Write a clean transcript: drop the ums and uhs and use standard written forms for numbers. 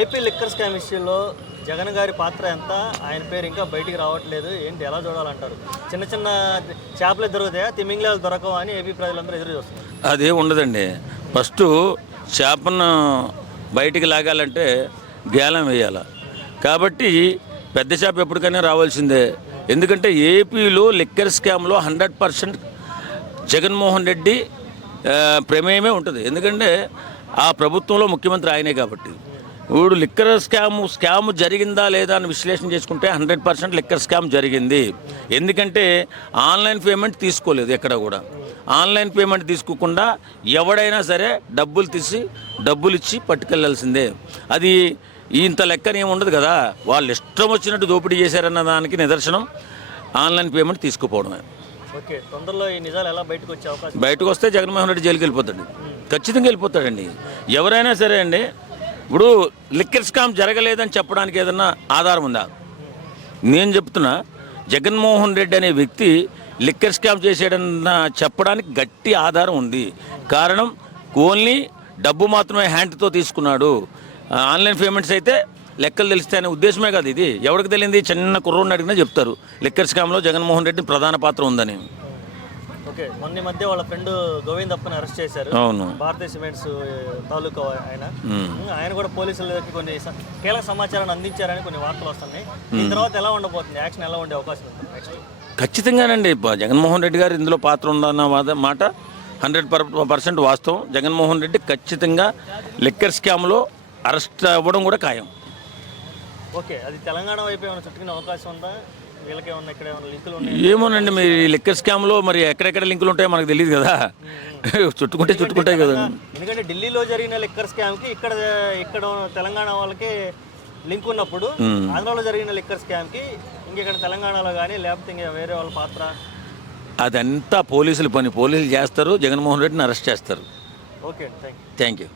AP liquor scam విషయంలో జగన్ గారి పాత్ర ఎంత? ఆయన పేరు ఇంకా బయటికి రావట్లేదు. ఏంటి, ఎలా చూడాలంటారు? చిన్న చిన్న చేపలు దొరుకుతాయా, తిమింగ్లాలు దొరకవు అని ఏపీ ప్రజలందరూ ఎదురు చూస్తున్నారు. అదే ఉండదండి. ఫస్ట్ చేపను బయటికి లాగాలంటే గేలం వేయాలి. కాబట్టి పెద్ద చేప ఎప్పటికైనా రావాల్సిందే. ఎందుకంటే ఏపీలో లిక్కర్ స్కామ్లో 100% జగన్మోహన్ రెడ్డి ప్రమేయమే ఉంటుంది. ఎందుకంటే ఆ ప్రభుత్వంలో ముఖ్యమంత్రి ఆయనే కాబట్టి. ఇప్పుడు లిక్కర్ స్కామ్ జరిగిందా లేదా అని విశ్లేషణ చేసుకుంటే 100% లిక్కర్ స్కామ్ జరిగింది. ఎందుకంటే ఆన్లైన్ పేమెంట్ తీసుకోలేదు. ఎక్కడ కూడా ఆన్లైన్ పేమెంట్ తీసుకోకుండా ఎవడైనా సరే డబ్బులు ఇచ్చి పట్టుకెళ్లాల్సిందే. అది ఇంత లెక్కనే ఉండదు కదా. వాళ్ళు ఇష్టం వచ్చినట్టు దోపిడీ చేశారన్న దానికి నిదర్శనం ఆన్లైన్ పేమెంట్ తీసుకుపోవడమే. ఓకే, తొందరలో ఈ నిజాలు ఎలా బయటకు వచ్చే అవకాశం? బయటకు వస్తే జగన్మోహన్ రెడ్డి జైలుకి వెళ్ళిపోతాడు. ఖచ్చితంగా వెళ్ళిపోతాడండి. ఎవరైనా సరే అండి. ఇప్పుడు లిక్కర్ స్కామ్ జరగలేదని చెప్పడానికి ఏదన్నా ఆధారం ఉందా? నేను చెప్తున్నా, జగన్మోహన్ రెడ్డి అనే వ్యక్తి లిక్కర్ స్కామ్ చేసేయడన్న చెప్పడానికి గట్టి ఆధారం ఉంది. కారణం ఓన్లీ డబ్బు మాత్రమే హ్యాండ్తో తీసుకున్నాడు. ఆన్లైన్ పేమెంట్స్ అయితే లెక్కలు తెలిస్తాయనే ఉద్దేశమే కాదు. ఇది ఎవరికి తెలియంది? చిన్న కుర్రోడిని అడిగినా చెప్తారు లిక్కర్ స్కామ్లో జగన్మోహన్ రెడ్డి ప్రధాన పాత్ర ఉందని. ఓకే, మొన్న మధ్య వాళ్ళ ఫ్రెండ్ గోవిందప్పని అరెస్ట్ చేశారు. అవును, భారతీయ సిమెంట్స్ తాలూకా ఆయన కూడా పోలీసులకి కొన్ని కీలక సమాచారాన్ని అందించారని కొన్ని వార్తలు వస్తున్నాయి. దీని తర్వాత ఎలా ఉండబోతుంది? యాక్షన్ ఎలా ఉండే అవకాశం ఉంది నెక్స్ట్? ఖచ్చితంగానండి. జగన్మోహన్ రెడ్డి గారు ఇందులో పాత్ర ఉందన్న మాట 100% వాస్తవం. జగన్మోహన్ రెడ్డి ఖచ్చితంగా లిక్కర్ స్కామ్లో అరెస్ట్ అవ్వడం కూడా ఖాయం. ఓకే, అది తెలంగాణ వైపు ఏమైనా చుట్టుకునే అవకాశం ఉందా? వీళ్ళకి ఏమన్నా ఇక్కడ ఏమైనా లింకులు ఉన్నాయి? ఏమోనండి, మీరు లిక్కర్ స్కామ్లో మరి ఎక్కడెక్కడ లింకులు ఉంటాయో మనకు తెలియదు కదా. చుట్టుకుంటాయి కదా. ఎందుకంటే ఢిల్లీలో జరిగిన లిక్కర్ స్కామ్కి ఇక్కడ తెలంగాణ వాళ్ళకి లింక్ ఉన్నప్పుడు, ఆంధ్రాలో జరిగిన లిక్కర్ స్కామ్కి ఇంకెక్కడ తెలంగాణలో కానీ లేకపోతే ఇంకా వేరే వాళ్ళ పాత్ర? అదంతా పోలీసుల పని. పోలీసులు చేస్తారు, జగన్మోహన్ రెడ్డిని అరెస్ట్ చేస్తారు. Okay, thank you.